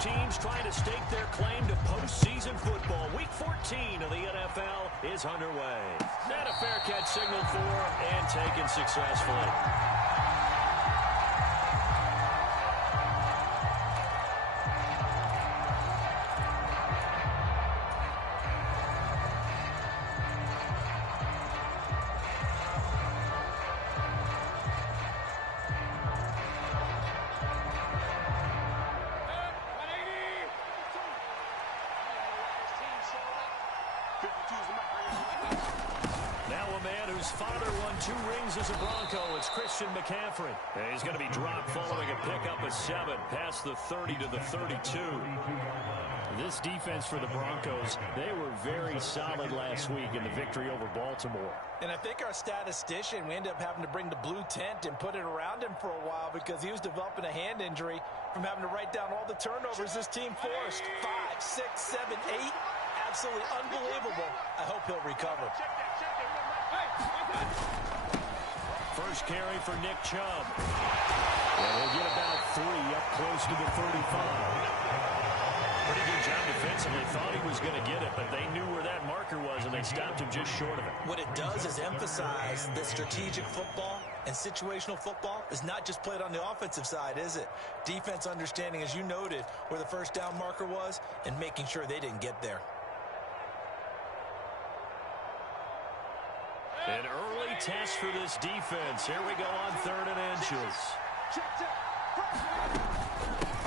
teams trying to stake their claim to postseason football. Week 14 of the NFL is underway. And a fair catch signaled for and taken successfully. Now a man whose father won 2 rings as a Bronco. It's Christian McCaffrey. And he's going to be dropped following a pickup of 7 past the 30 to the 32. This defense for the Broncos, they were very solid last week in the victory over Baltimore. And I think our statistician, we ended up having to bring the blue tent and put it around him for a while because he was developing a hand injury from having to write down all the turnovers this team forced. 5, 6, 7, 8. Absolutely unbelievable. I hope he'll recover. First carry for Nick Chubb. And he'll get about 3 up close to the 35. Pretty good job defensively. Thought he was going to get it, but they knew where that marker was, and they stopped him just short of it. What it does is emphasize that strategic football and situational football is not just played on the offensive side, is it? Defense understanding, as you noted, where the first down marker was and making sure they didn't get there. An early test for this defense. Here we go on 3rd and inches.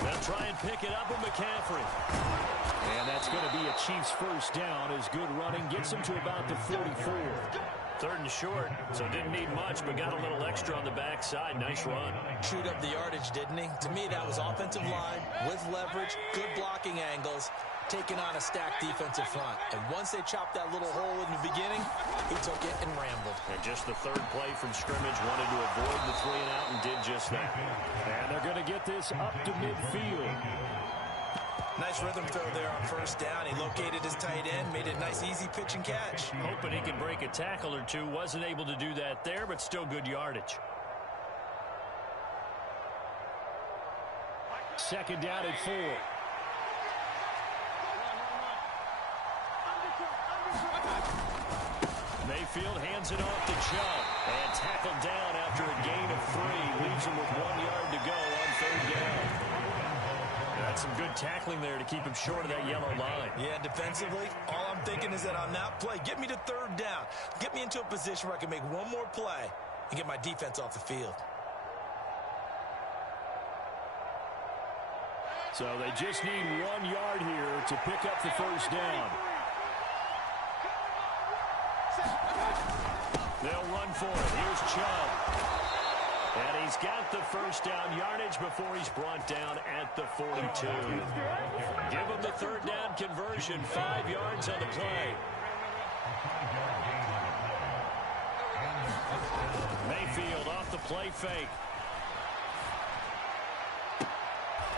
They'll try and pick it up with McCaffrey. And that's going to be a Chiefs first down as good running gets them to about the 44. 3rd and short, so didn't need much, but got a little extra on the backside. Nice run. Chewed up the yardage, didn't he? To me, that was offensive line with leverage, good blocking angles, taking on a stacked defensive front. And once they chopped that little hole in the beginning, he took it and rambled. And just the 3rd play from scrimmage, wanted to avoid the 3 and out and did just that. And they're going to get this up to midfield. Nice rhythm throw there on first down. He located his tight end, made it a nice, easy pitch and catch. Hoping he could break a tackle or two. Wasn't able to do that there, but still good yardage. 2nd down at 4. Mayfield hands it off to Chubb. And tackled down after a gain of 3. Leaves him with 1 yard to go on 3rd down. That's some good tackling there to keep him short of that yellow line. Yeah, defensively, all I'm thinking is that on that play, get me to 3rd down. Get me into a position where I can make one more play and get my defense off the field. So they just need 1 yard here to pick up the first down. They'll run for it. Here's Chubb. And he's got the first down yardage before he's brought down at the 42. Give him the 3rd down conversion. 5 yards on the play. Mayfield off the play fake.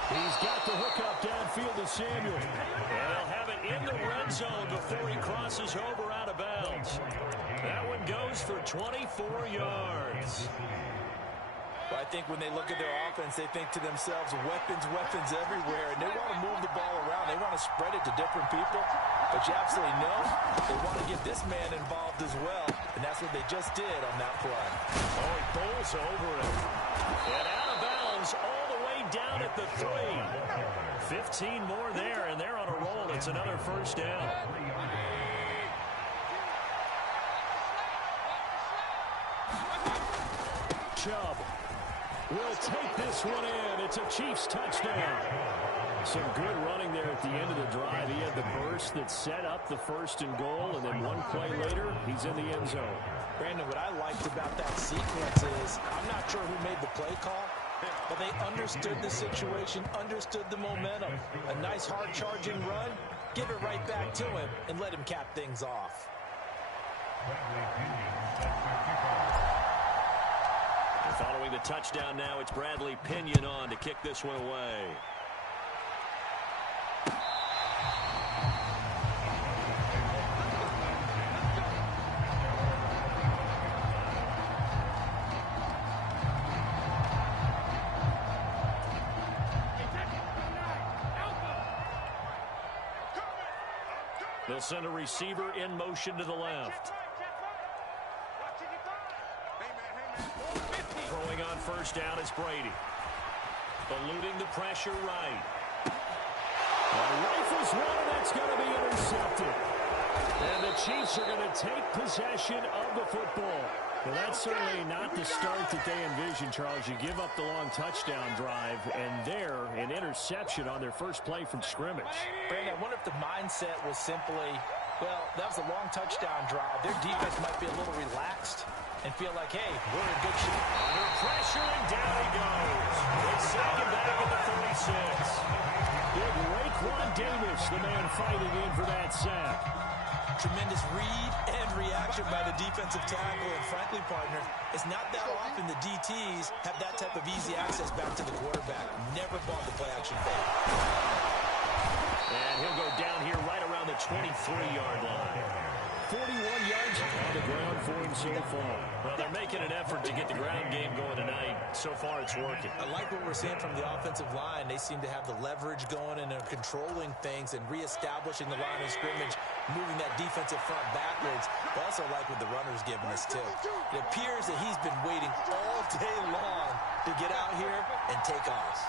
He's got the hook up downfield to Samuel. And they'll have it in the red zone before he crosses over out of bounds. That one goes for 24 yards. Well, I think when they look at their offense, they think to themselves, weapons, weapons everywhere, and they want to move the ball around. They want to spread it to different people. But you absolutely know they want to get this man involved as well, and that's what they just did on that play. Oh, he bowls over it. And out of bounds all the way down at the 3. 15 more there, and they're on a roll. It's another first down. Chubb will take this one in. It's a Chiefs touchdown. Some good running there at the end of the drive. He had the burst that set up the 1st and goal, and then 1 play later, he's in the end zone. Brandon, what I liked about that sequence is I'm not sure who made the play call, but they understood the situation, understood the momentum. A nice hard-charging run, give it right back to him, and let him cap things off. And following the touchdown now, it's Bradley Pinion on to kick this one away. They'll send a receiver in motion to the left. Throwing on first down is Brady. Eluding the pressure right. Rifles one, and that's going to be intercepted. And the Chiefs are going to take possession of the football. Well, that's certainly not the start that they envisioned, Charles. You give up the long touchdown drive, and there, an interception on their first play from scrimmage. Brandon, I wonder if the mindset was simply, well, that was a long touchdown drive. Their defense might be a little relaxed and feel like, hey, we're in good shape. Under pressure, and down he goes. It's second back at the 36. Big Raekwon Davis, the man fighting in for that sack. Tremendous read and reaction by the defensive tackle. And frankly, partner, it's not that often the DTs have that type of easy access back to the quarterback. Never bought the play-action fake. And he'll go down here right around the 23-yard line. 41 yards on the ground for him so far. Well, they're making an effort to get the ground game going tonight. So far, it's working. I like what we're seeing from the offensive line. They seem to have the leverage going and are controlling things and reestablishing the line of scrimmage, moving that defensive front backwards. But also like what the runner's giving us, too. It appears that he's been waiting all day long to get out here and take off.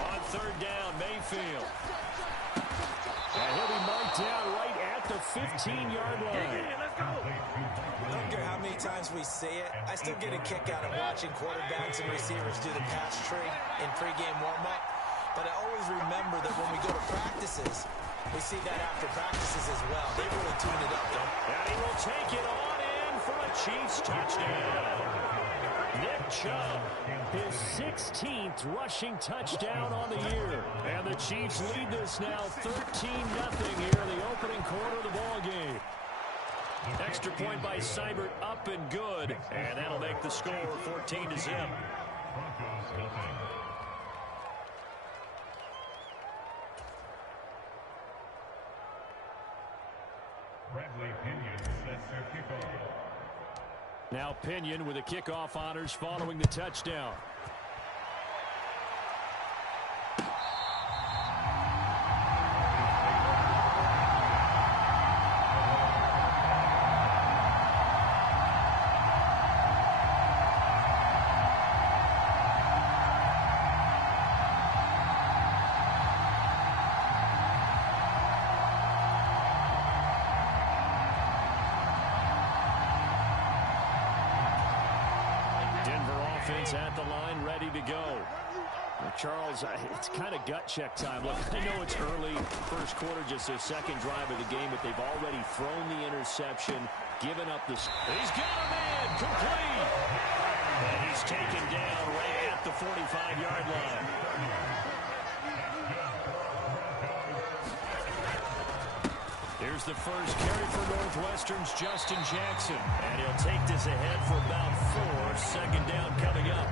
On third down, Mayfield. And he'll be marked down right at the 15-yard line. I don't care how many times we say it, I still get a kick out of watching quarterbacks and receivers do the pass tree in pregame warm-up. But I always remember that when we go to practices, we see that after practices as well. They really tune it up, though. And he will take it on in for a Chiefs touchdown. Nick Chubb, his 16th rushing touchdown on the year. And the Chiefs lead this now 13-0 here in the opening quarter of the ball game. Extra point by Seibert, up and good. And that'll make the score 14-0. Now Pinion with the kickoff honors following the touchdown. At the line, ready to go. Well, Charles, it's kind of gut check time. Look, I know it's early, first quarter, just their second drive of the game, but they've already thrown the interception, given up the... He's got a man, complete! And he's taken down right at the 45-yard line. Here's the first carry for Northwestern's Justin Jackson. And he'll take this ahead for about 4. Second down coming up.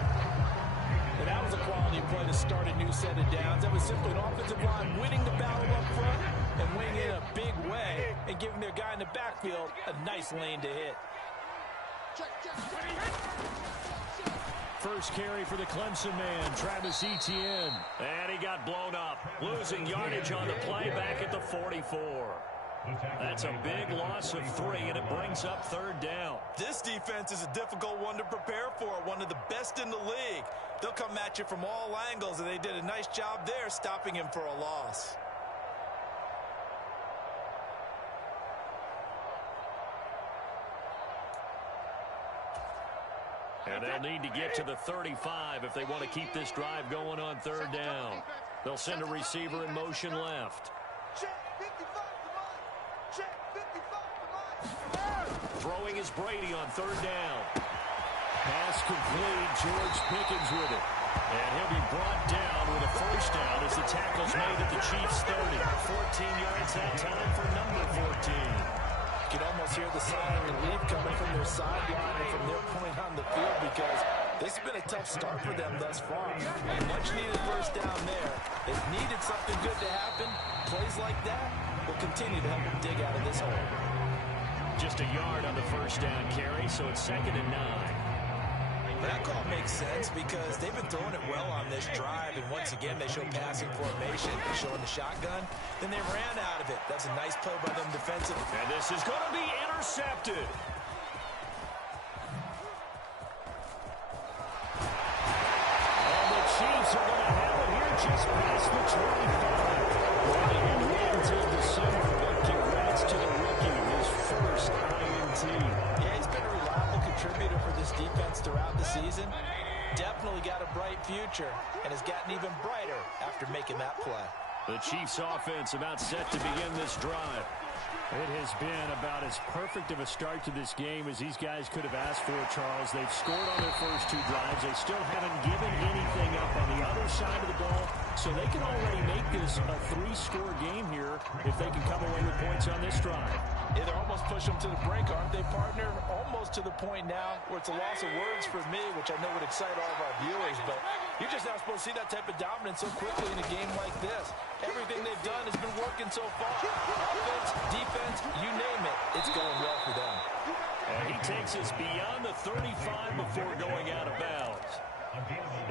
Well, that was a quality play to start a new set of downs. That was simply an offensive line winning the battle up front and winning in a big way and giving their guy in the backfield a nice lane to hit. First carry for the Clemson man, Travis Etienne. And he got blown up. Losing yardage on the play back at the 44. That's a big loss of 3, and it brings up third down. This defense is a difficult one to prepare for, one of the best in the league. They'll come at you from all angles, and they did a nice job there stopping him for a loss. And they'll need to get to the 35 if they want to keep this drive going on third down. They'll send a receiver in motion left. Throwing is Brady on third down. Pass complete. George Pickens with it. And he'll be brought down with a first down as the tackle's made at the Chiefs' 30. 14 yards that time for number 14. You can almost hear the sign of relief coming from their sideline and from their point on the field because this has been a tough start for them thus far. A much-needed first down there. They've needed something good to happen. Plays like that will continue to help them dig out of this hole. Just a yard on the first down carry, so it's 2nd and 9. But that call makes sense because they've been throwing it well on this drive, and once again they show passing formation, showing the shotgun. Then they ran out of it. That's a nice play by them defensively. And this is going to be intercepted. And the Chiefs are going to have it here just past the 25. Well, they didn't win until December, but congrats to the rookie, his first INT. Yeah, he's been a reliable contributor for this defense throughout the season. Definitely got a bright future and has gotten even brighter after making that play. The Chiefs offense about set to begin this drive. It has been about as perfect of a start to this game as these guys could have asked for, Charles. They've scored on their first 2 drives. They still haven't given anything up on the other side of the ball, so they can already make this a 3-score game here if they can come away with points on this drive. Yeah, they're almost pushing them to the brink, aren't they, partner? Almost to the point now where it's a loss of words for me, which I know would excite all of our viewers, but you're just not supposed to see that type of dominance so quickly in a game like this. Everything they've done has been working so far. Offense, defense, you name it, it's going well for them. And he takes us beyond the 35 before going out of bounds.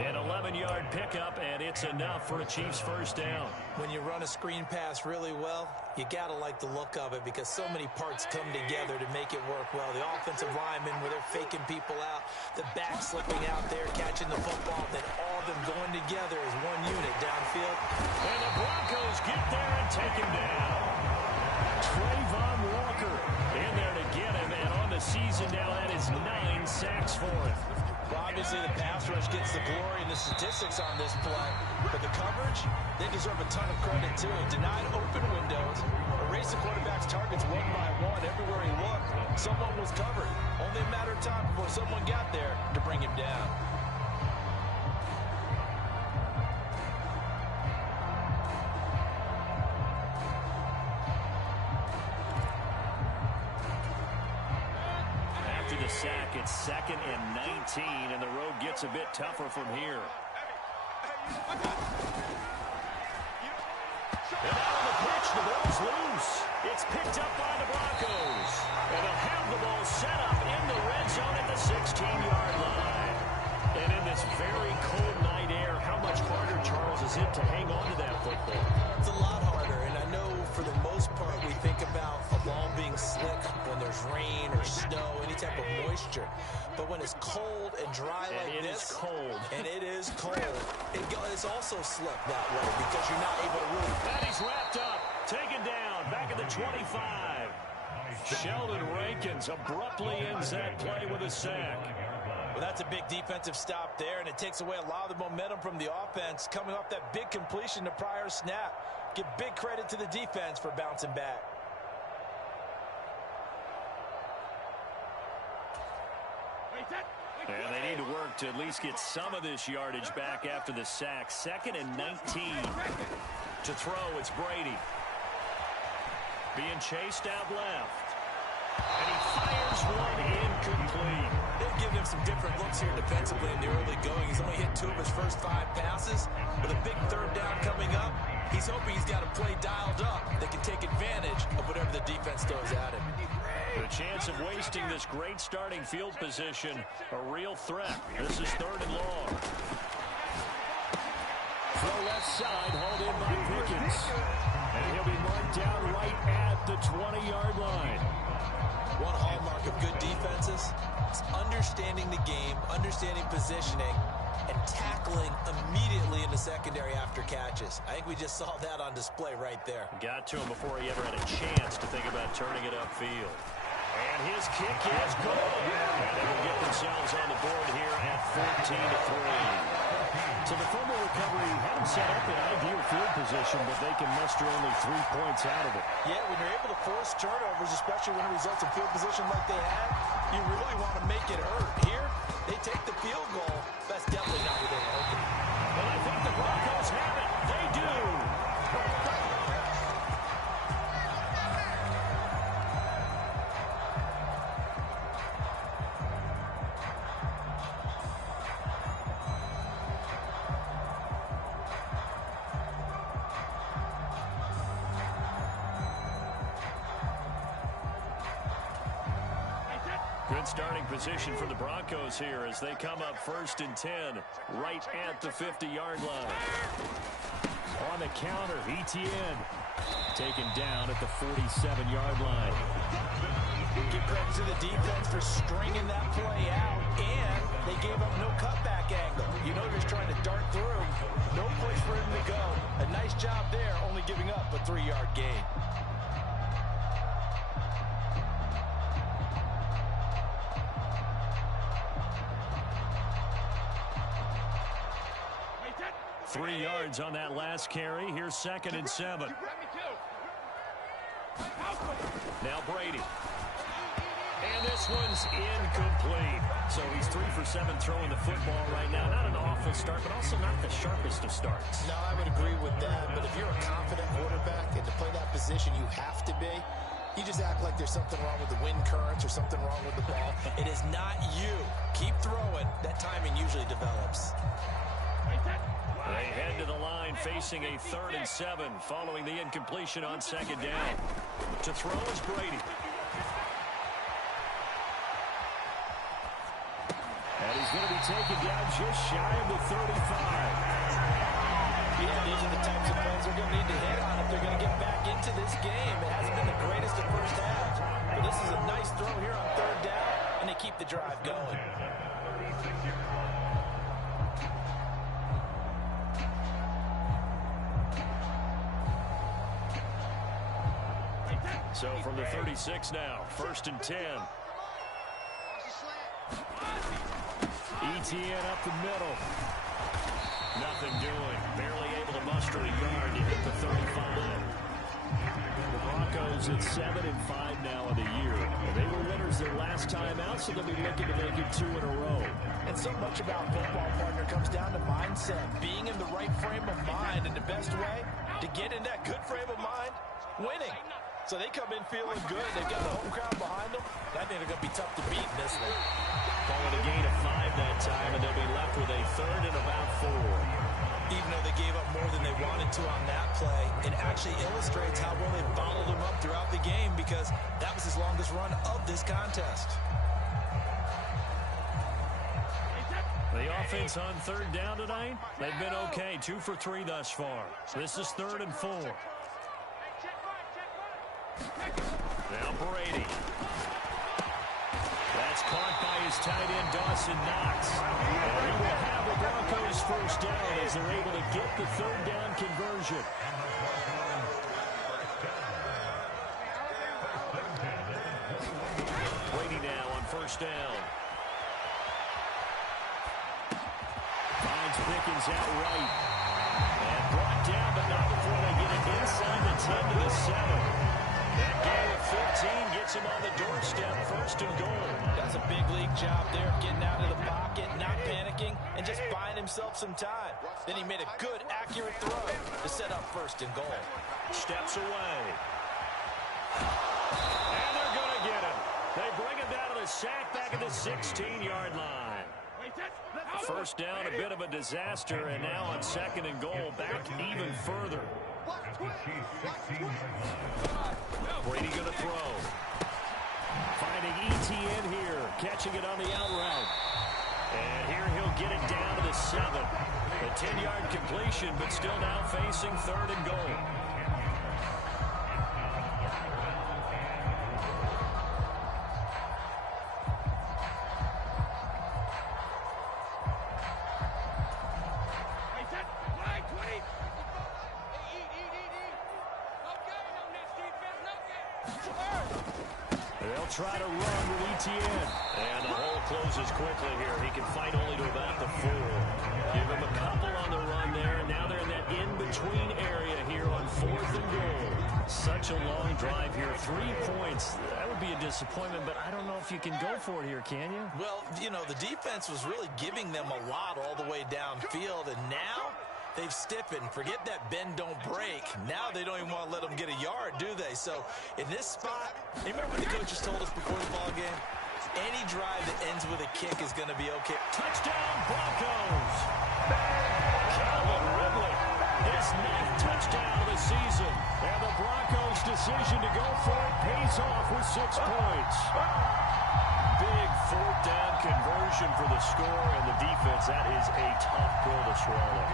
An 11-yard pickup, and it's enough for a Chiefs first down. When you run a screen pass really well, you got to like the look of it because so many parts come together to make it work well. The offensive linemen, where they're faking people out, the back slipping out there, catching the football, then all of them going together as one unit downfield. And the Broncos get there and take him down. Trayvon Walker in there to get him, and on the season now, that is 9 sacks for him. Well, obviously, the pass rush gets the glory and the statistics on this play. But the coverage, they deserve a ton of credit, too. Denied open windows, erased the quarterback's targets one by one. Everywhere he looked, someone was covered. Only a matter of time before someone got there to bring him down. Sack, it's 2nd and 19, and the road gets a bit tougher from here. And out on the pitch, the ball's loose. It's picked up by the Broncos. And they'll have the ball set up in the red zone at the 16-yard line. And in this very cold night air, how much harder, Charles, is it to hang on to that football? It's a lot harder, and I know for the most part we think about a ball being slick when there's rain or snow, any type of moisture. But when it's cold and dry like this, and it is cold, it's also slick that way because you're not able to really... And he's wrapped up, taken down, back at the 25. Sheldon Rankins abruptly ends that play with a sack. Well, that's a big defensive stop there, and it takes away a lot of the momentum from the offense coming off that big completion to prior snap. Give big credit to the defense for bouncing back. And they need to work to at least get some of this yardage back after the sack. 2nd and 19. To throw, it's Brady. Being chased out left. And he fires one incomplete. They've given him some different looks here defensively in the early going. He's only hit 2 of his first 5 passes. With a big 3rd down coming up, he's hoping he's got a play dialed up that can take advantage of whatever the defense throws at him. The chance of wasting this great starting field position, a real threat. This is 3rd and long. Throw left side, hauled in by Pickens. And he'll be marked down right at the 20-yard line. One hallmark of good defenses is understanding the game, understanding positioning, and tackling immediately in the secondary after catches. I think we just saw that on display right there. Got to him before he ever had a chance to think about turning it upfield. And his kick is good. And they will get themselves on the board here at 14-3. So the fumble recovery had them set up in ideal field position, but they can muster only 3 points out of it. Yeah, when you're able to force turnovers, especially when it results in field position like they had, you really want to make it hurt. Here, they take the field goal. That's definitely not what they were hoping. And I think the Broncos have it. They do. Good starting position for the Broncos here as they come up 1st and 10 right at the 50-yard line. On the counter, Etienne taken down at the 47-yard line. Give credit to the defense for stringing that play out, and they gave up no cutback angle. You know, just trying to dart through. No place for him to go. A nice job there, only giving up a 3-yard gain. Three yards on that last carry. Here's 2nd and 7. Now Brady. And this one's incomplete. So he's 3 for 7 throwing the football right now. Not an awful start, but also not the sharpest of starts. No, I would agree with that. But if you're a confident quarterback and to play that position you have to be, you just act like there's something wrong with the wind currents or something wrong with the ball. It is not you. Keep throwing. That timing usually develops. They head to the line facing a 3rd and 7 following the incompletion on 2nd down. To throw is Brady. And he's going to be taken down just shy of the 35. Yeah, these are the types of plays they're going to need to hit on if they're going to get back into this game. It hasn't been the greatest of first halves, but this is a nice throw here on 3rd down, and they keep the drive going. So from the 36 now, 1st and 10. Etienne up the middle. Nothing doing. Barely able to muster a yard to hit the 35. The Broncos at 7-5 now in the year. They were winners their last time out, so they'll be looking to make it 2 in a row. And so much about football, partner, comes down to mindset. Being in the right frame of mind, and the best way to get in that good frame of mind, winning. So they come in feeling good. They've got the home crowd behind them. I think they're going to be tough to beat in this one. Calling a gain of 5 that time, and they'll be left with a 3rd and about 4. Even though they gave up more than they wanted to on that play, it actually illustrates how well they bottled them up throughout the game because that was his longest run of this contest. The offense on 3rd down tonight, they've been okay. 2 for 3 thus far. This is 3rd and 4. Now Brady. That's caught by his tight end, Dawson Knox. And he will have the Broncos 1st down as they're able to get the 3rd down conversion. Brady now on 1st down. Finds Pickens out right. And brought down, but not before they get it inside the 10 to the 7. That gain of 15 gets him on the doorstep, 1st and goal. That's a big league job there, getting out of the pocket, not panicking, and just buying himself some time. Then he made a good, accurate throw to set up 1st and goal. Steps away. And they're going to get him. They bring him down to the sack back at the 16-yard line. 1st down, a bit of a disaster, and now on 2nd and goal, back even further. Brady going to throw. Finding Etienne here, catching it on the out route. And here he'll get it down to the 7. A 10-yard completion, but still now facing 3rd and goal. Try to run with Etienne. And the hole closes quickly here. He can fight only to about the 4. Give him a couple on the run there. And now they're in that in-between area here on 4th and goal. Such a long drive here. 3 points. That would be a disappointment, but I don't know if you can go for it here, can you? Well, you know, the defense was really giving them a lot all the way downfield, and now they've stiffened. Forget that bend, don't break. Now they don't even want to let them get a yard, do they? So in this spot, you remember what the coaches told us before the ball game? Any drive that ends with a kick is going to be okay. Touchdown, Broncos! Calvin Ridley, his 9th touchdown of the season. And the Broncos' decision to go for it pays off with 6 points. big fourth down conversion for the score, and the defense, that is a tough pill to swallow.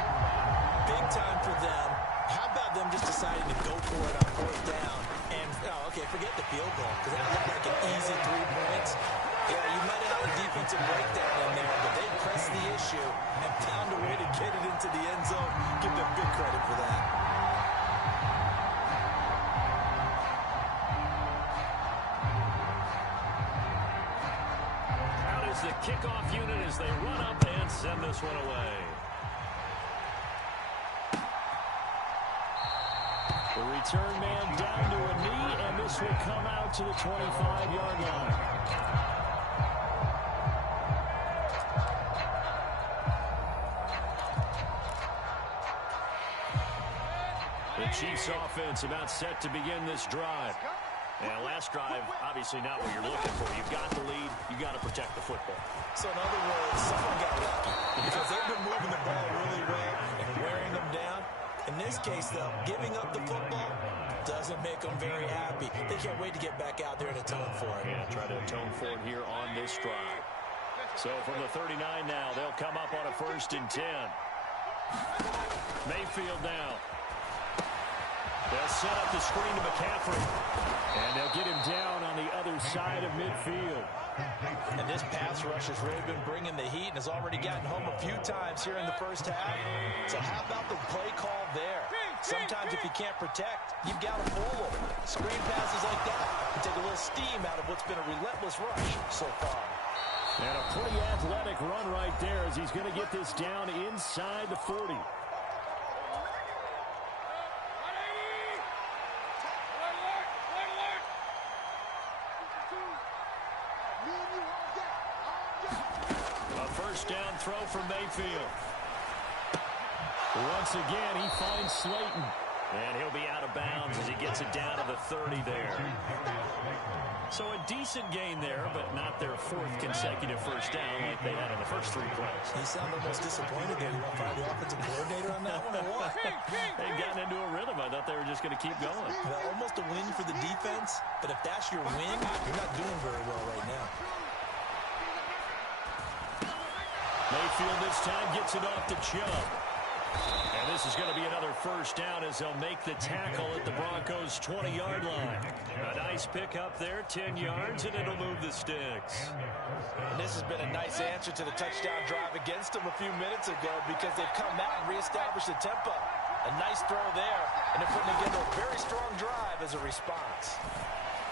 Big time for them. How about them just deciding to go for it on fourth down? And, okay, forget the field goal, because that looked like an easy 3 points. Yeah, you might have had a defensive breakdown in there, but they pressed the issue and found a way to get it into the end zone. Give them big credit for that. Out is the kickoff unit as they run up and send this one away. The return man down to a knee, and this will come out to the 25-yard line. The Chiefs offense about set to begin this drive. And last drive, obviously not what you're looking for. You've got the lead. You've got to protect the football. So in other words, someone got lucky because they've been moving the ball really well and wearing them down. In this case, though, giving up the football doesn't make them very happy. They can't wait to get back out there and atone for it. Yeah, try to atone for it here on this drive. So from the 39 now, they'll come up on a 1st and 10. Mayfield now. They'll set up the screen to McCaffrey. And they'll get him down on the other side of midfield. And this pass rush has really been bringing the heat and has already gotten home a few times here in the first half. So how about the play call there? Sometimes if you can't protect, you've got to fool them. Screen passes like that can take a little steam out of what's been a relentless rush so far. And a pretty athletic run right there as he's going to get this down inside the 40. Down throw from Mayfield. Once again, he finds Slayton. And he'll be out of bounds as he gets it down to the 30 there. So a decent gain there, but not their 4th consecutive first down like they had in the first 3 plays. He sounded almost disappointed there. You want to find the offensive coordinator on that one or what? They'd gotten into a rhythm. I thought they were just going to keep going. Well, almost a win for the defense, but if that's your win, you're not doing very well right now. Mayfield this time gets it off to Chubb. And this is going to be another first down as they'll make the tackle at the Broncos' 20-yard line. A nice pick up there, 10 yards, and it'll move the sticks. And this has been a nice answer to the touchdown drive against them a few minutes ago because they've come out and reestablished the tempo. A nice throw there, and they're putting together a very strong drive as a response.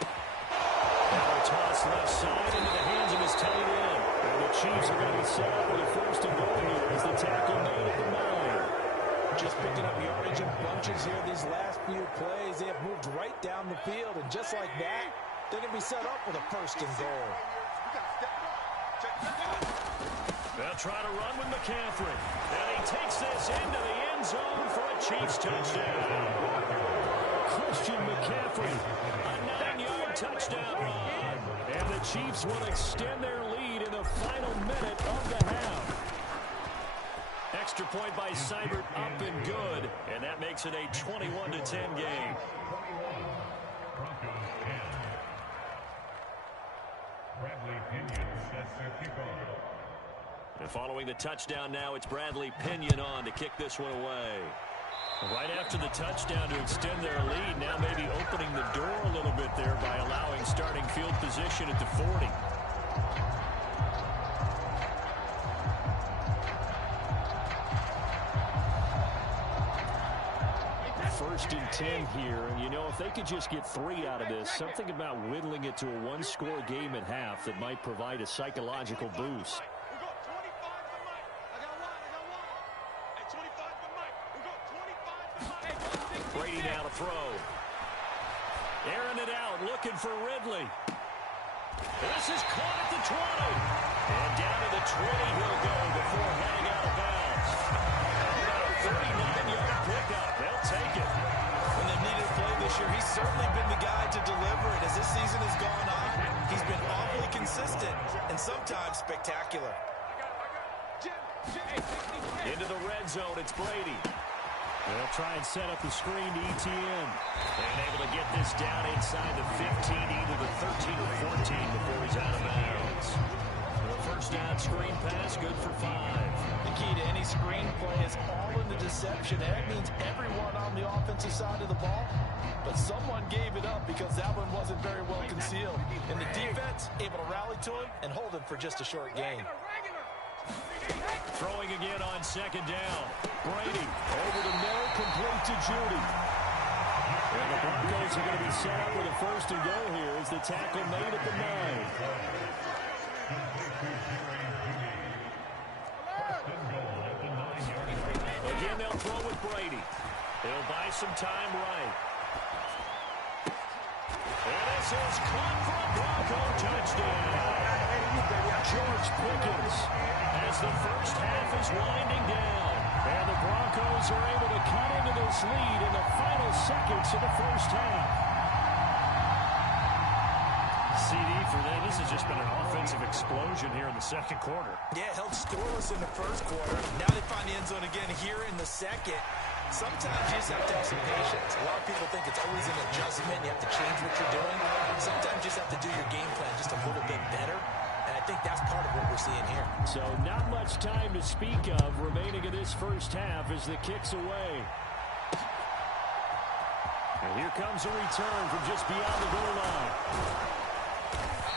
Now a toss left side into the hands of his tight end. And the Chiefs are going to be set up with a 1st and goal here as the tackle made at the 9. Just picking up yardage in bunches here these last few plays. They have moved right down the field, and just like that, they're going to be set up with a 1st and goal. They'll try to run with McCaffrey. And he takes this into the end zone for a Chiefs touchdown. Christian McCaffrey, a 9-yard touchdown run. And the Chiefs will extend their lead in the final minute of the half. Extra point by Seibert up and good. And that makes it a 21-10 game. And following the touchdown now, it's Bradley Pinion on to kick this one away. Right after the touchdown to extend their lead, now maybe opening the door a little bit there by allowing starting field position at the 40. 1st and 10 here, and you know, if they could just get 3 out of this, something about whittling it to a 1-score game at half that might provide a psychological boost. Brady now to throw. Airing it out, looking for Ridley. This is caught at the 20. And down to the 20 he'll go before heading out of bounds. About a 39-yard pickup. They'll take it. When they've needed a play this year, he's certainly been the guy to deliver it. As this season has gone on, he's been awfully consistent and sometimes spectacular. Into the red zone, it's Brady. They'll try and set up the screen to ETN. And able to get this down inside the 15, either the 13 or 14 before he's out of bounds. The first down screen pass, good for 5. The key to any screen play is all in the deception. That means everyone on the offensive side of the ball, but someone gave it up because that one wasn't very well concealed. And the defense able to rally to him and hold him for just a short gain. Throwing again on second down. Brady over the middle, complete to Judy. And the Broncos are going to be set up with a first and goal here as the tackle made at the 9. Again, they'll throw with Brady. He'll buy some time right. And this is caught for a Bronco touchdown. George Pickens as the first half is winding down. And the Broncos are able to cut into this lead in the final seconds of the first half. CD for them, this has just been an offensive explosion here in the second quarter. Yeah, held scoreless in the first quarter. Now they find the end zone again here in the second. Sometimes you just have to have some patience. A lot of people think it's always an adjustment. You have to change what you're doing. Sometimes you just have to do your game plan just a little bit better. And I think that's part of what we're seeing here. So not much time to speak of remaining in this first half as the kick's away. And here comes a return from just beyond the goal line.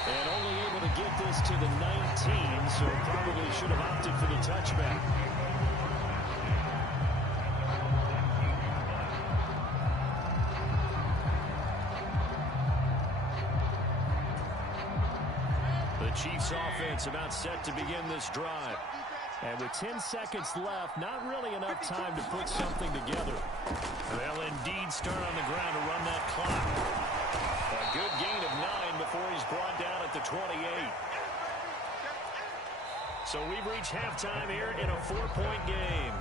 And only able to get this to the 19, so probably should have opted for the touchback. The Chiefs offense about set to begin this drive. And with 10 seconds left, not really enough time to put something together. They'll indeed start on the ground to run that clock. A good gain of 9 before he's brought down at the 28. So we've reached halftime here in a 4-point game.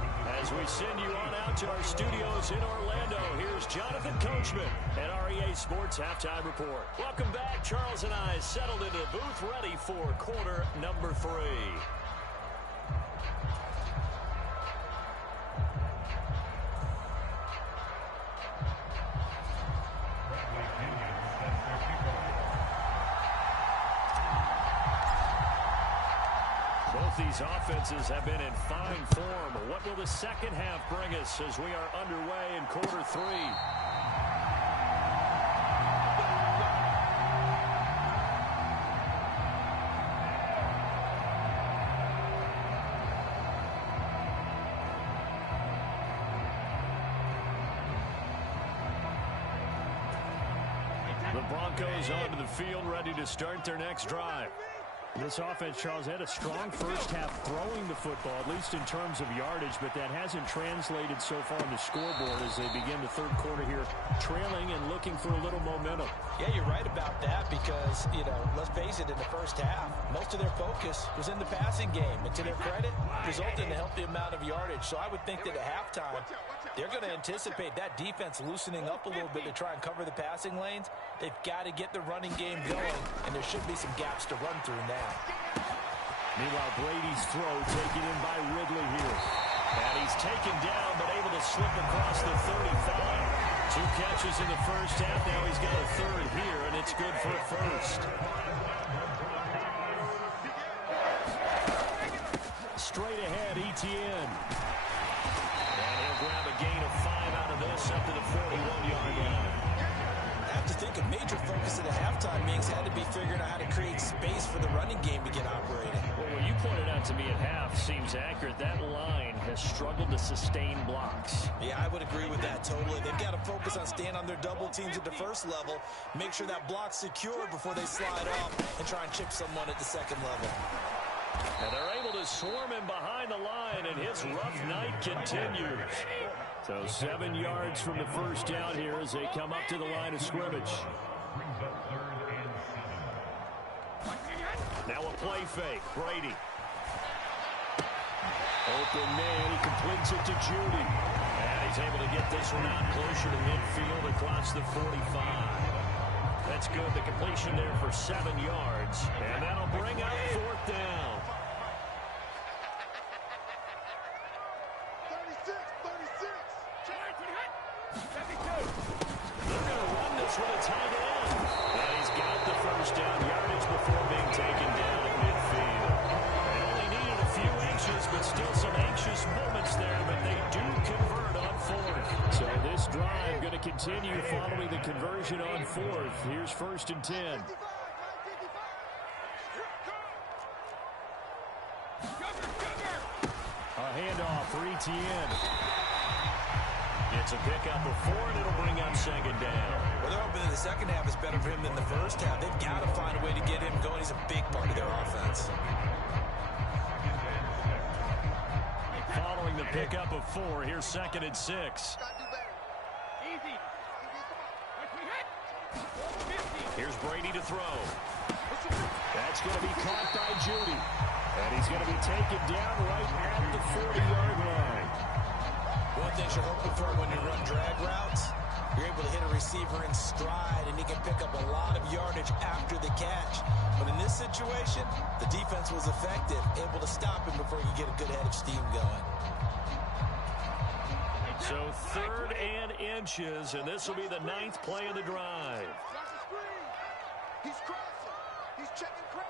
As we send you on out to our studios in Orlando, here's Jonathan Coachman at REA Sports Halftime Report. Welcome back. Charles and I settled into the booth ready for quarter number 3. Both these offenses have been in fine form. What will the second half bring us as we are underway in quarter 3? The Broncos onto the field, ready to start their next drive. This offense, Charles, had a strong first half throwing the football, at least in terms of yardage, but that hasn't translated so far on the scoreboard as they begin the third quarter here, trailing and looking for a little momentum. Yeah, you're right about that because, let's face it, in the first half, most of their focus was in the passing game. And to their credit, resulted in a healthy amount of yardage. So I would think that at halftime, they're going to anticipate that defense loosening up a little bit to try and cover the passing lanes. They've got to get the running game going, and there should be some gaps to run through now. Meanwhile, Brady's throw taken in by Ridley here. And he's taken down, but able to slip across the 35. 2 catches in the first half. Now he's got a third here, and it's good for a first. Straight ahead, ETN. And he'll grab a gain of 5 out of this up to the 41-yard line. I have to think a major focus at the halftime means had to be figuring out how to create space for the running game to get operating. Well, what you pointed out to me at half seems accurate. That line has struggled to sustain blocks. Yeah, I would agree with that totally. They've got to focus on staying on their double teams at the first level, make sure that block's secure before they slide off and try and chip someone at the second level. And they're able to swarm him behind the line, and his rough night continues. So 7 yards from the first down here as they come up to the line of scrimmage. Now a play fake. Brady. Open man. He completes it to Judy. And he's able to get this one out closer to midfield across the 45. That's good. The completion there for 7 yards. And that'll bring up 4th down. this with a tight end. And he's got the first down yardage before being taken down at midfield. They only needed a few inches, but still some anxious moments there, but they do convert on fourth. So this drive going to continue following the conversion on fourth. Here's 1st and 10. A handoff for Etienne. It's a pickup of 4, and it'll bring up 2nd down. Well, they're hoping that the second half is better for him than the first half. They've got to find a way to get him going. He's a big part of their offense. Following the pickup of 4, here's 2nd and 6. Here's Brady to throw. That's going to be caught by Judy. And he's going to be taken down right at the 40-yard line. One thing you're hoping for when you run drag routes, you're able to hit a receiver in stride, and he can pick up a lot of yardage after the catch. But in this situation, the defense was effective, able to stop him before you get a good head of steam going. So 3rd and inches, and this will be the 9th play of the drive. He's crossing. He's checking crack.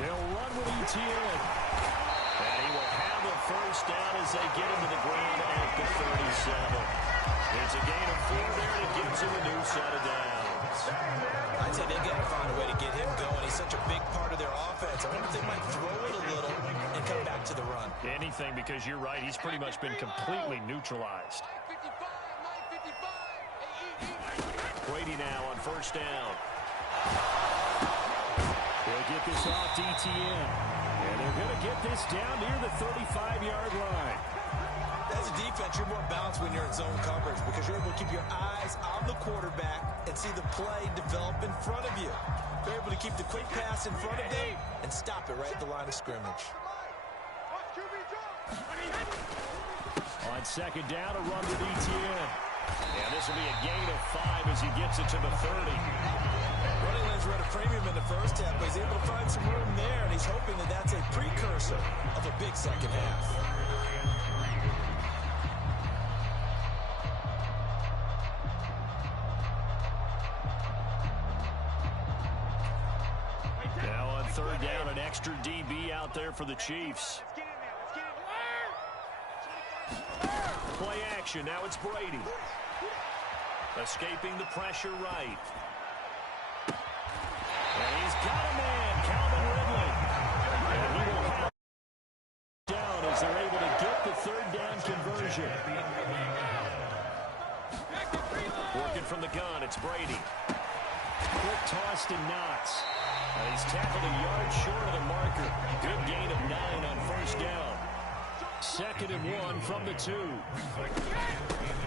They'll run with Etienne. And he will have a first down as they get him to the ground at the 37. It's a gain of 4 there, and it gives him a new set of downs. I'd say they've got to find a way to get him going. He's such a big part of their offense. I wonder if they might throw it a little and come back to the run. Anything, because you're right. He's pretty much been completely neutralized. Brady now on 1st down. They'll get this off to Etienne. And they're going to get this down near the 35-yard line. As a defense, you're more balanced when you're in zone coverage because you're able to keep your eyes on the quarterback and see the play develop in front of you. They're able to keep the quick pass in front of them and stop it right at the line of scrimmage. On 2nd down, a run with Etienne. And this will be a gain of 5 as he gets it to the 30. Running lanes were at a premium in the first half, but he's able to find some room there, and he's hoping that that's a precursor of a big second half. Now on 3rd down, an extra DB out there for the Chiefs. Play action, now it's Brady. Escaping the pressure right. And he's got a man, Calvin Ridley. And he will have down as they're able to get the 3rd down conversion. Working from the gun, it's Brady. Quick toss to Knox. And he's tackled a yard short of the marker. Good gain of 9 on 1st down. 2nd and 1 from the 2.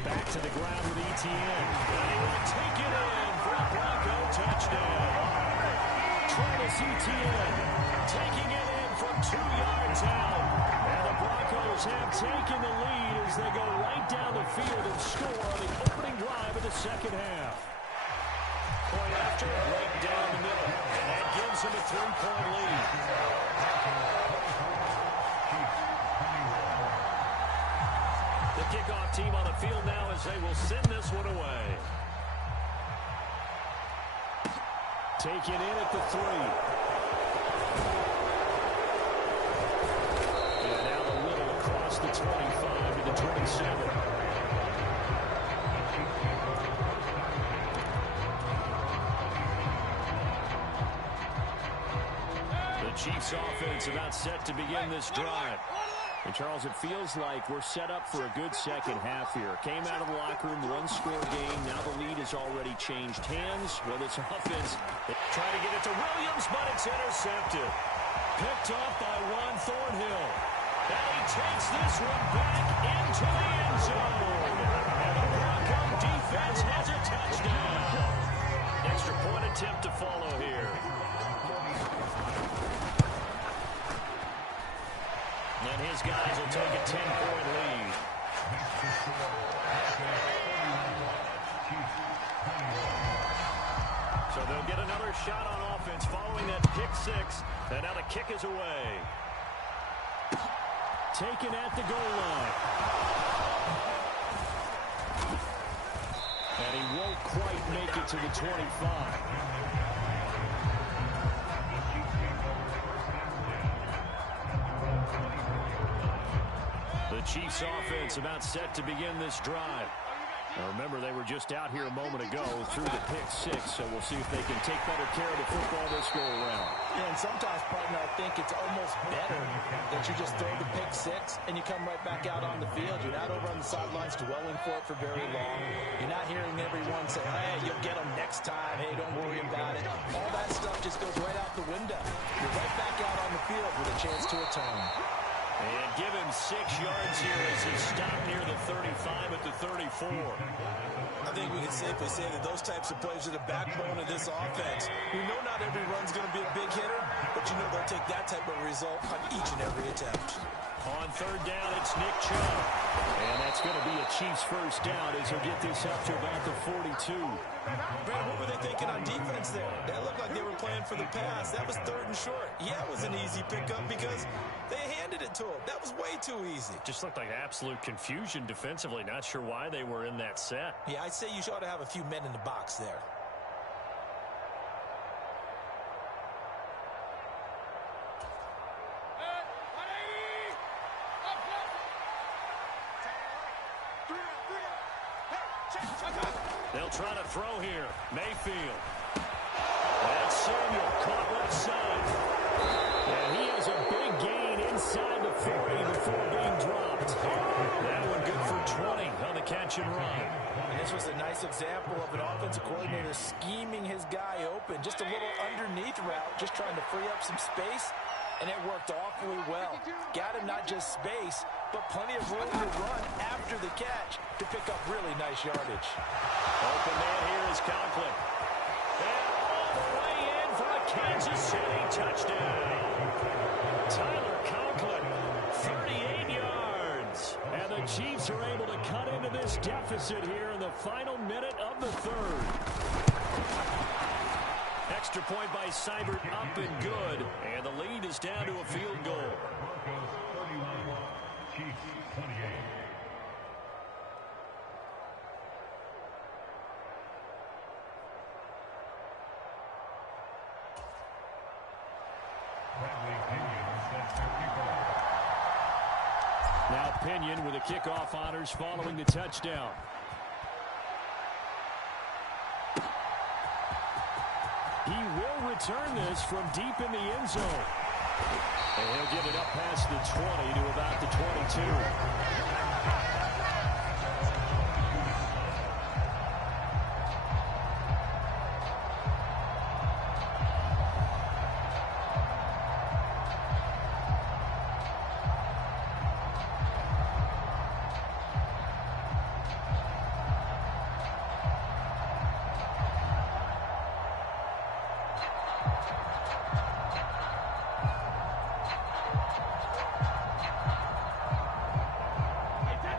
Back to the ground with Etienne. And he will take it in for a Bronco touchdown. Travis Etienne taking it in from 2 yards out. And the Broncos have taken the lead as they go right down the field and score on the opening drive of the 2nd half. Point after, right down the middle. And that gives him a 3-point lead. The kickoff team on the field now as they will send this one away. Taken in at the 3. And now the middle across the 25 to the 27. The Chiefs offense about set to begin this drive. And, Charles, it feels like we're set up for a good second half here. Came out of the locker room, 1-score game. Now the lead has already changed hands. Well, this offense trying to get it to Williams, but it's intercepted. Picked off by Juan Thornhill. And he takes this one back into the end zone. And the Bronco defense has a touchdown. Extra point attempt to follow here. And his guys will take a 10-point lead. So they'll get another shot on offense following that pick 6. And now the kick is away. Taken at the goal line. And he won't quite make it to the 25. The Chiefs offense about set to begin this drive. Now remember, they were just out here a moment ago through the pick-6, so we'll see if they can take better care of the football this go-around. Yeah, and sometimes, partner, I think it's almost better that you just throw the pick-6 and you come right back out on the field. You're not over on the sidelines dwelling for it for very long. You're not hearing everyone say, hey, you'll get them next time. Hey, don't worry about it. All that stuff just goes right out the window. You're right back out on the field with a chance to atone. And give him 6 yards here as he stopped near the 35 at the 34. I think we can safely say that those types of plays are the backbone of this offense. You know not every run's going to be a big hitter, but you know they'll take that type of result on each and every attempt. On third down, it's Nick Chubb. And that's going to be a Chiefs first down as he'll get this up to about the 42. Brad, what were they thinking on defense there? That looked like they were playing for the pass. That was 3rd and short. Yeah, it was an easy pickup because they handed it to him. That was way too easy. Just looked like absolute confusion defensively. Not sure why they were in that set. Yeah, I'd say you ought to have a few men in the box there. They'll try to throw here. Mayfield. And Samuel caught left side. And he has a big gain inside the 40 before being dropped. That one good for 20 on the catch and run. And this was a nice example of an offensive coordinator scheming his guy open. Just a little underneath route, just trying to free up some space. And it worked awfully well. Got him not just space, but plenty of room to run after the catch to pick up really nice yardage. Open man here is Conklin. And all the way in for a Kansas City touchdown. Tyler Conklin, 38 yards. And the Chiefs are able to cut into this deficit here in the final minute of the 3rd. Extra point by Seibert, up and good. And the lead is down to a field goal. Now Pinion with the kickoff honors following the touchdown. He will return this from deep in the end zone. And he'll get it up past the 20 to about the 22.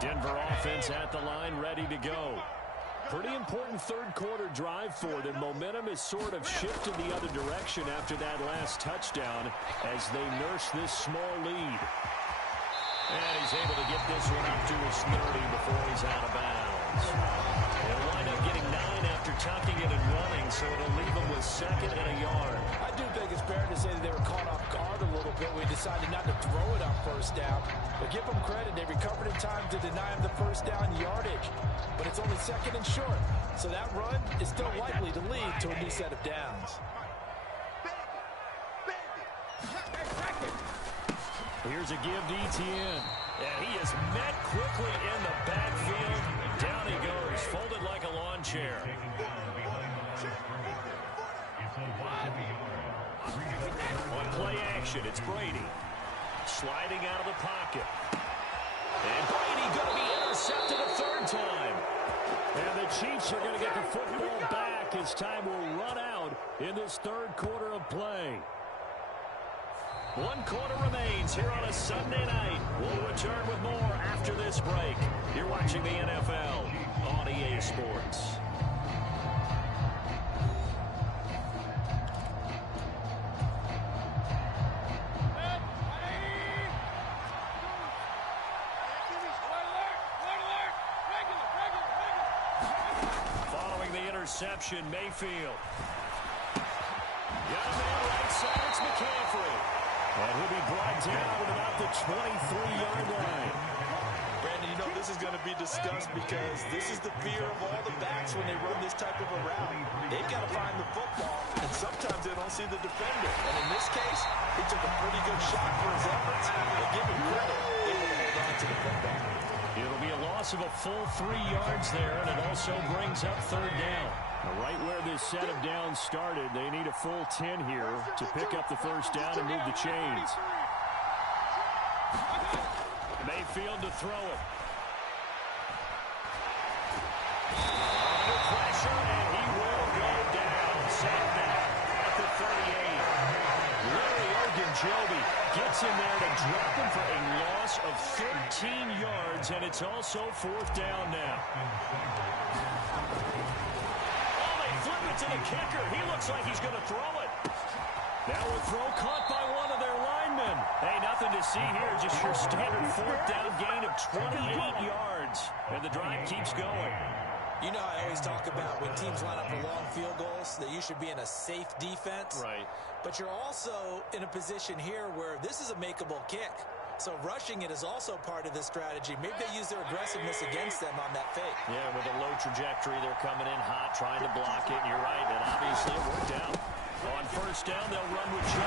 Denver offense at the line, ready to go. Pretty important 3rd quarter drive for them. Momentum has sort of shifted the other direction after that last touchdown as they nurse this small lead. And he's able to get this one up to his 30 before he's out of bounds. He'll wind up getting 9 after tucking it and running, so it'll leave him with 2nd and a yard. I do think it's fair to say that they were caught off guard a little bit. We decided not to throw it on 1st down. But give them credit. They recovered in time to deny him the 1st down yardage. But it's only 2nd and short. So that run is still likely to lead to a new set of downs. Here's a give to Etienne. And he is met quickly in the backfield. Down he goes, folded like a lawn chair. On play action, it's Brady. Sliding out of the pocket. And Brady going to be intercepted a 3rd time. And the Chiefs are going to get the football back as time will run out in this 3rd quarter of play. 1 quarter remains here on a Sunday night. We'll return with more after this break. You're watching the NFL on EA Sports. interception. Mayfield. Got a man right side. It's McCaffrey. And he'll be brought down at about the 23-yard line. Brandon, you know this is going to be discussed because this is the fear of all the backs when they run this type of a route. They've got to find the football, and sometimes they don't see the defender. And in this case, he took a pretty good shot for his efforts. But give him credit, able to hold on to the football. It'll be a loss of a full 3 yards there, and it also brings up third down. Right where this set of downs started, they need a full 10 here to pick up the first down and move the chains. Mayfield to throw it. Under pressure, and he will go down. Set back at the 38. Larry Ogunjobi gets in there to drop him for a loss of 13 yards, and it's also fourth down now. Oh, they flip it to the kicker. He looks like he's going to throw it. That would throw caught by one of their linemen. Hey, nothing to see here. Just your standard fourth down gain of 28 yards. And the drive keeps going. You know, I always talk about when teams line up for long field goals, that you should be in a safe defense. Right. But you're also in a position here where this is a makeable kick. So rushing it is also part of the strategy. Maybe they use their aggressiveness against them on that fake. Yeah, with a low trajectory, they're coming in hot, trying to block it. And you're right, and obviously it worked out. On first down, they'll run with Chubb.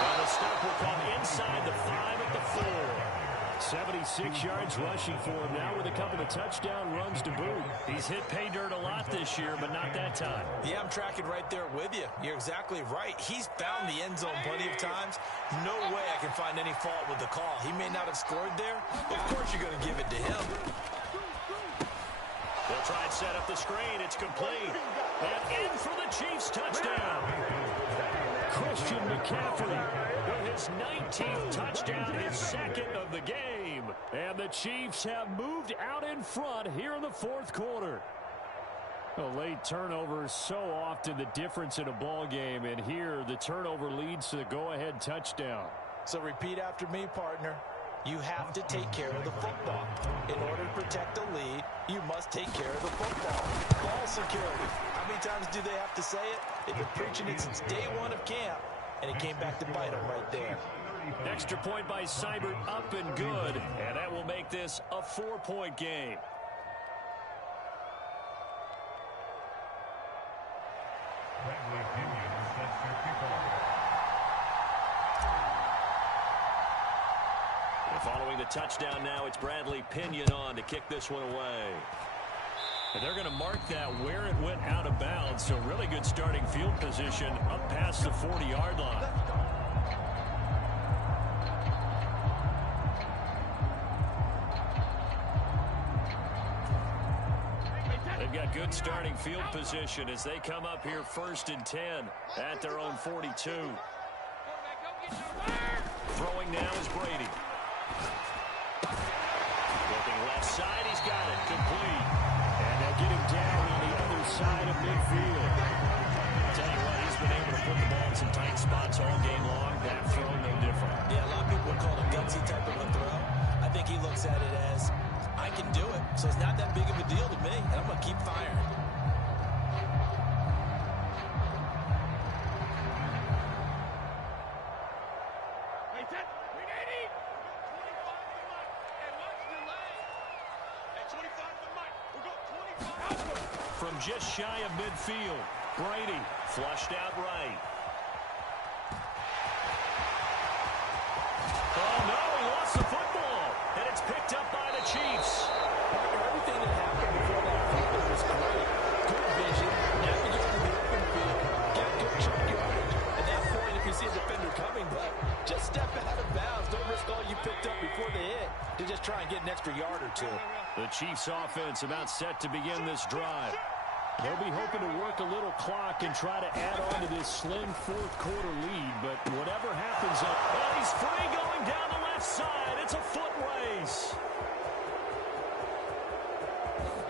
And the stop will come inside the 5 at the 4. 76 yards rushing for him now with a couple of touchdown runs to boot. He's hit pay dirt a lot this year, but not that time. Yeah, I'm tracking right there with you. You're exactly right. He's found the end zone plenty of times. No way I can find any fault with the call. He may not have scored there. Of course you're going to give it to him. They'll try and set up the screen. It's complete. And in for the Chiefs touchdown. Christian McCaffrey with his 19th touchdown, his second of the game. And the Chiefs have moved out in front here in the fourth quarter. A late turnover is so often the difference in a ball game, and here the turnover leads to the go-ahead touchdown. So repeat after me, partner. You have to take care of the football. In order to protect the lead, you must take care of the football. Ball security. How many times do they have to say it? They've been preaching it since day one of camp, and it came back to bite them right there. Extra point by Seibert, up and good, and that will make this a 4-point game. Following the touchdown now, it's Bradley Pinion on to kick this one away. And they're going to mark that where it went out of bounds, so really good starting field position up past the 40-yard line. They've got good starting field position as they come up here 1st and 10 at their own 42. Throwing now is Brady. Looking left side, he's got it, complete. And they'll get him down on the other side of midfield. Tell you what, he's been able to put the ball in some tight spots all game long. That throw, no different. Yeah, a lot of people would call it a gutsy type of a throw. I think he looks at it as, I can do it, so it's not that big of a deal to me, and I'm going to keep firing. From just shy of midfield, Brady flushed out right. Oh, no, he lost the football, and it's picked up by the Chiefs. Everything that happened before that fumble was great. Good vision, navigating the open field, got good chunk yardage. At that point, if you see a defender coming, but just step out of bounds. Don't risk all you picked up before they hit to just try and get an extra yard or two. The Chiefs offense about set to begin this drive. They'll be hoping to work a little clock and try to add on to this slim fourth quarter lead, but whatever happens, well, he's free going down the left side. It's a foot race.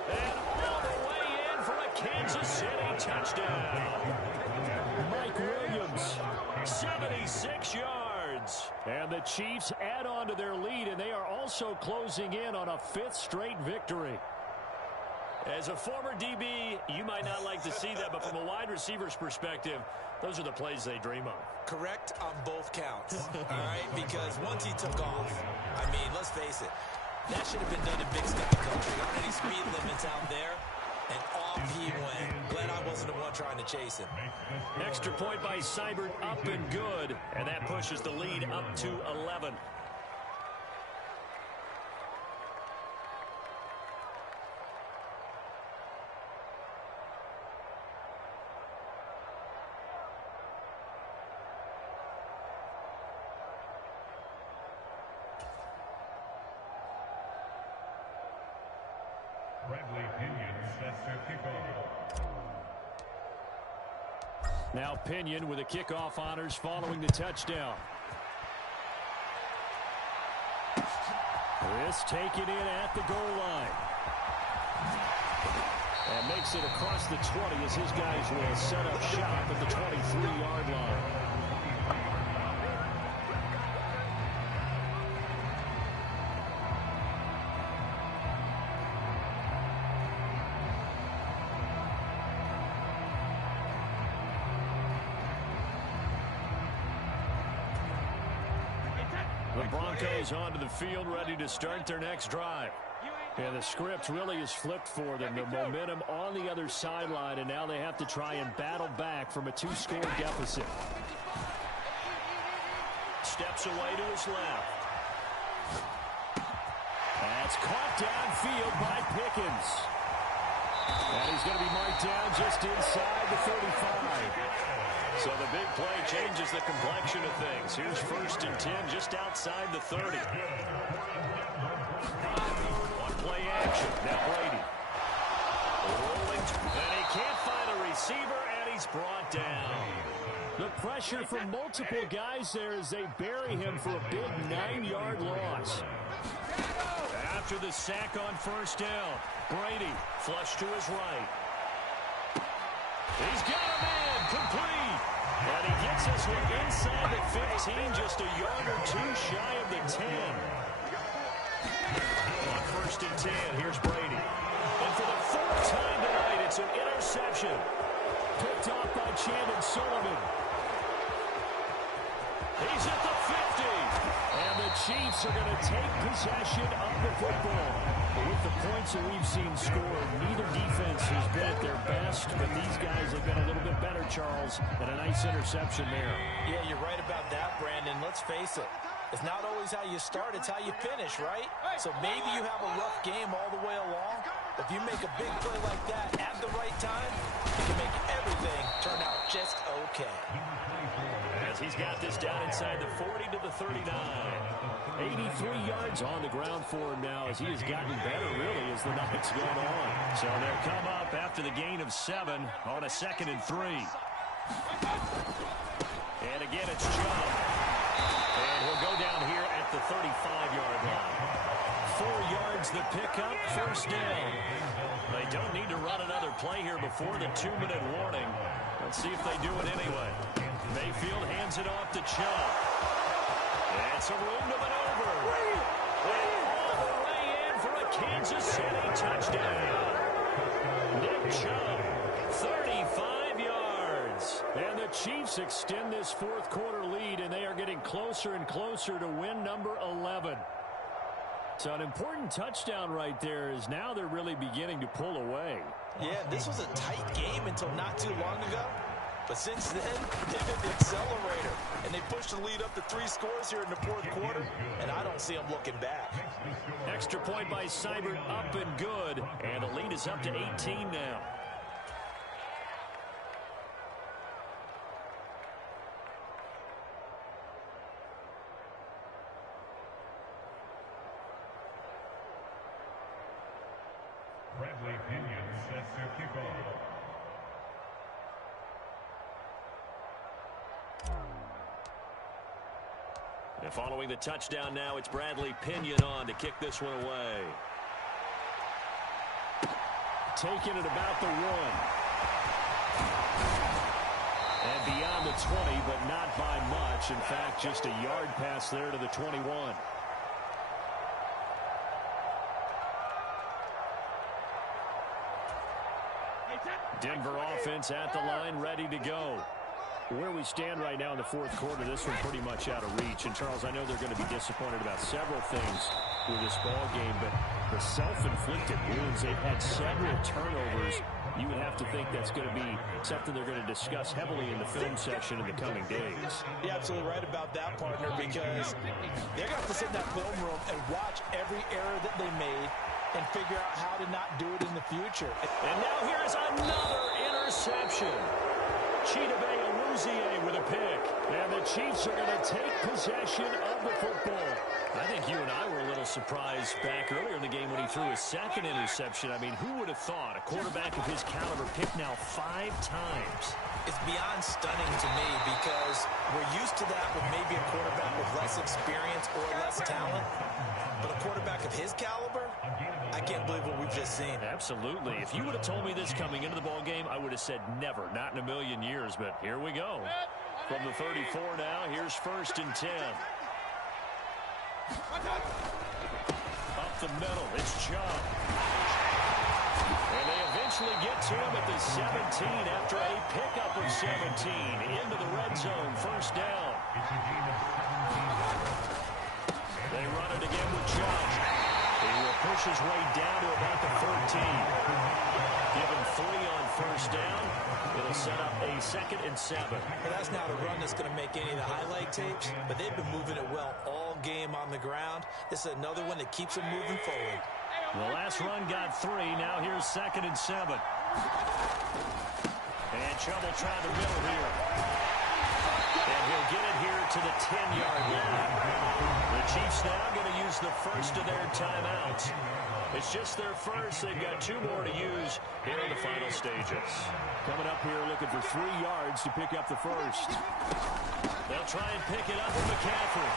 And all the way in for a Kansas City touchdown. Mike Williams, 76 yards. And the Chiefs add on to their lead, and they are also closing in on a 5th straight victory. As a former DB, you might not like to see that, but from a wide receiver's perspective, those are the plays they dream of. Correct on both counts, all right? Because once he took off, I mean, let's face it, that should have been done in Big Sky Country. Aren't any speed limits out there? And off he went. Glad I wasn't the one trying to chase him. Extra point by Seibert, up and good. And that pushes the lead up to 11. Now Pinion with the kickoff honors following the touchdown. This taken in at the goal line. And makes it across the 20 as his guys will set up shop at the 23-yard line. The Broncos onto the field, ready to start their next drive. And the script really is flipped for them. The momentum on the other sideline, and now they have to try and battle back from a 2-score deficit. Steps away to his left. That's caught downfield by Pickens. And he's going to be marked down just inside the 35. So the big play changes the complexion of things. Here's 1st and 10 just outside the 30. One play action. Now Brady. Rolling. And he can't find a receiver, and he's brought down. The pressure from multiple guys there as they bury him for a big 9-yard loss. After the sack on 1st down, Brady flush to his right. He's got a man, complete. And he gets this one inside the 15, just a yard or two shy of the 10. On 1st and 10, here's Brady. And for the 4th time tonight, it's an interception. Picked off by Chandon Sullivan. He's at the 50. And the Chiefs are going to take possession of the football. But with the points that we've seen scored, neither defense has been at their best, but these guys have been a little bit better, Charles, and a nice interception there. Yeah, you're right about that, Brandon. Let's face it. It's not always how you start, it's how you finish, right? So maybe you have a rough game all the way along. If you make a big play like that at the right time, it can make everything turn out just okay. As he's got this down inside the 40 to the 39. 83 yards on the ground for him now as he has gotten better, really, as the night's gone on. So they'll come up after the gain of 7 on a 2nd and 3. And again, it's Chubb. And he'll go down here at the 35-yard line. 4 yards the pickup, 1st down. They don't need to run another play here before the 2-minute warning. Let's see if they do it anyway. Mayfield hands it off to Chubb. And some room to maneuver. And all the way in for a Kansas City touchdown. Nick Chubb, 35 yards. And the Chiefs extend this 4th quarter lead, and they are getting closer and closer to win number 11. So an important touchdown right there is now they're really beginning to pull away. Yeah, this was a tight game until not too long ago. But since then, they've hit the accelerator. And they pushed the lead up to 3 scores here in the 4th quarter. And I don't see them looking back. Extra point by Seibert, up and good. And the lead is up to 18 now. Bradley Pinion sets their kickoff. And following the touchdown now, it's Bradley Pinion on to kick this one away. Taking it about the 1. And beyond the 20, but not by much. In fact, just a yard pass there to the 21. Denver offense at the line, ready to go. Where we stand right now in the fourth quarter, this one pretty much out of reach. And, Charles, I know they're going to be disappointed about several things with this ball game, but the self-inflicted wounds, they've had several turnovers. You would have to think that's going to be something they're going to discuss heavily in the film section in the coming days. You're absolutely right about that, partner, because they're going to have to sit in that film room and watch every error that they made and figure out how to not do it in the future. And now here's another interception. Chidobe Awuzie with a pick. And the Chiefs are going to take possession of the football. I think you and I were a little surprised back earlier in the game when he threw his second interception. I mean, who would have thought a quarterback of his caliber picked now 5 times? It's beyond stunning to me because we're used to that with maybe a quarterback with less experience or less talent. But a quarterback of his caliber, I can't believe what we've just seen. Absolutely. If you would have told me this coming into the ball game, I would have said never, not in a million years. But here we go. From the 34 now, here's 1st and 10. Up the middle, it's Chubb. And they eventually get to him at the 17 after a pickup of 17. Into the red zone, 1st down. They run it again with Chubb. He will push his way down to about the 13. Give him 3 on 1st down. It'll set up a 2nd and 7. Well, that's not a run that's going to make any of the highlight tapes, but they've been moving it well all game on the ground. This is another one that keeps them moving forward. The last run got 3. Now here's 2nd and 7. And Chubb will try the middle here. And he'll get it here to the 10-yard line. The Chiefs now going to use the first of their timeouts. It's just their first. They've got 2 more to use here in the final stages. Coming up here looking for 3 yards to pick up the first. They'll try and pick it up with McCaffrey.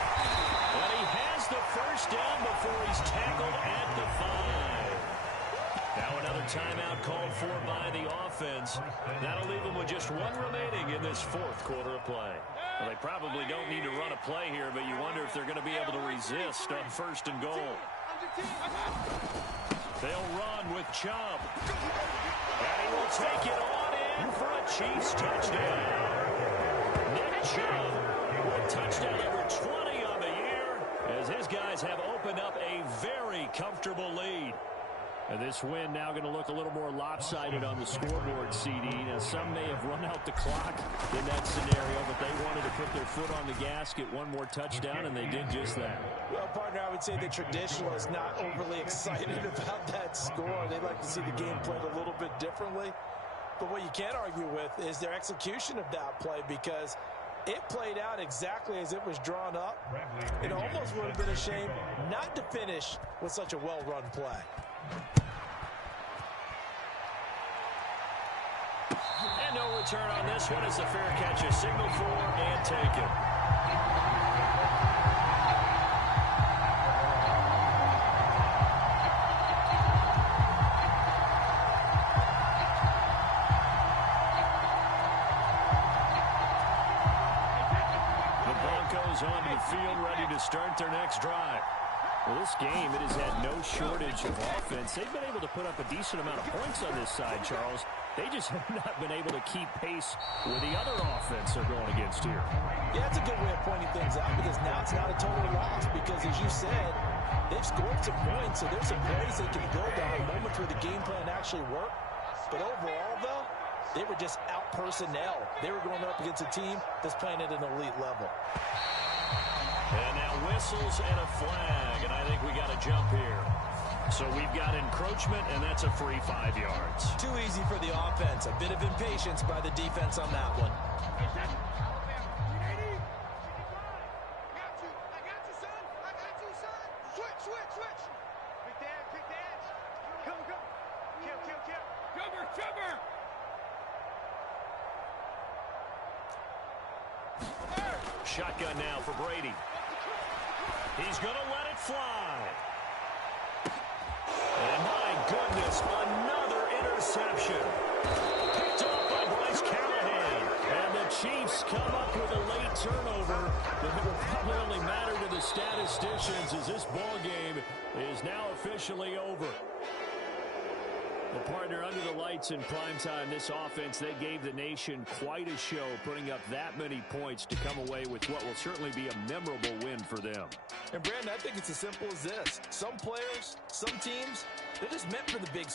But he has the first down before he's tackled at the 5. Now another timeout called for by the offense. That'll leave them with just 1 remaining in this 4th quarter of play. Well, they probably don't need to run a play here, but you wonder if they're going to be able to resist on 1st and goal. They'll run with Chubb. And he will take it on in for a Chiefs touchdown. Nick Chubb with touchdown number 20 on the year as his guys have opened up a very comfortable lead. And this win now going to look a little more lopsided on the scoreboard, CD. Now, some may have run out the clock in that scenario, but they wanted to put their foot on the gas, get 1 more touchdown, and they did just that. Well, partner, I would say the traditionalists not overly excited about that score. They'd like to see the game played a little bit differently. But what you can't argue with is their execution of that play, because it played out exactly as it was drawn up. It almost would have been a shame not to finish with such a well-run play. And no return on this one as the fair catch is signaled for and taken. The Broncos onto the field ready to start their next drive. Well, this game, it has had no shortage of offense. They've been able to put up a decent amount of points on this side, Charles. They just have not been able to keep pace with the other offense they're going against here. Yeah, that's a good way of pointing things out, because now it's not a total loss, because as you said, they've scored some points, so there's some plays they can build on, moments where the game plan actually worked. But overall, though, they were just out personnel. They were going up against a team that's playing at an elite level. And now whistles and a flag, and I think we got a jump here. So we've got encroachment, and that's a free 5 yards. Too easy for the offense. A bit of impatience by the defense on that one. Shotgun now for Brady. He's going to let it fly. And my goodness, another interception. Picked off by Bryce Callahan. And the Chiefs come up with a late turnover that will probably only matter to the statisticians as this ball game is now officially over. Well, partner, under the lights in primetime, this offense, they gave the nation quite a show, putting up that many points to come away with what will certainly be a memorable win for them. And, Brandon, I think it's as simple as this. Some players, some teams, they're just meant for the big